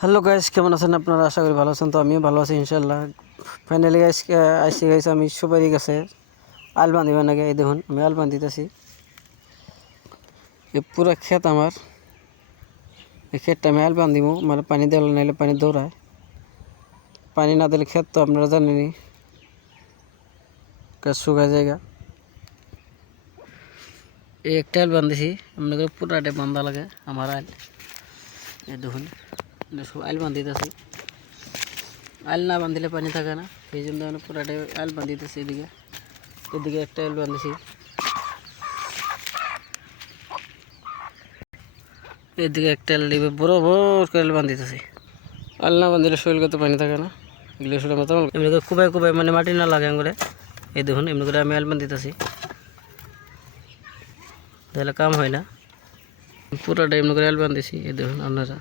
Hello guys, কেমন আছেন আপনারা? আশা করি ভালো আছেন। তো আমিও ভালো আছি ইনশাল্লাহ। ফাইনালি গাইস আসছি গাইস আমি সুপারি গাছে আল বাঁধিবার নাকি। এই দেখুন আমি আল বাঁধিতেছি। এই পুরা ক্ষেত আমার, এই ক্ষেতটা আমি আল বাঁধিব, মানে পানি দেওয়া নাইলে পানি দৌড়ায়। পানি না দিলে ক্ষেত তো আপনারা জানেনই গাছ শুকায় জায়গা। এই একটা আল বাঁধিছি, আপনাকে পুরাটা বান্ধা লাগে আমার আল। এই দেখুন সব আল বাঁধিতেছি। আল না বাঁধিলে পানি থাকে না, সেই জন্য আমি পুরাটাই আল বাঁধিতেছি। এদিকে একটা আল বাঁধিছি, এদিকে একটা আল দিবে বড় বড় করে আল বাঁধিতেছি। আল না বাঁধিলে শরীর করতে পানি থাকে না, এগুলো শরীর মতো এমনি করে কুবাই কুবাই, মানে মাটি না লাগে করে। এই দেখুন এমনি করে আমি আল বাঁধিতেছি, তাহলে কাম হয় না। পুরাটা এমনি করে আল বাঁধিছি। এই দেখুন আপনারা।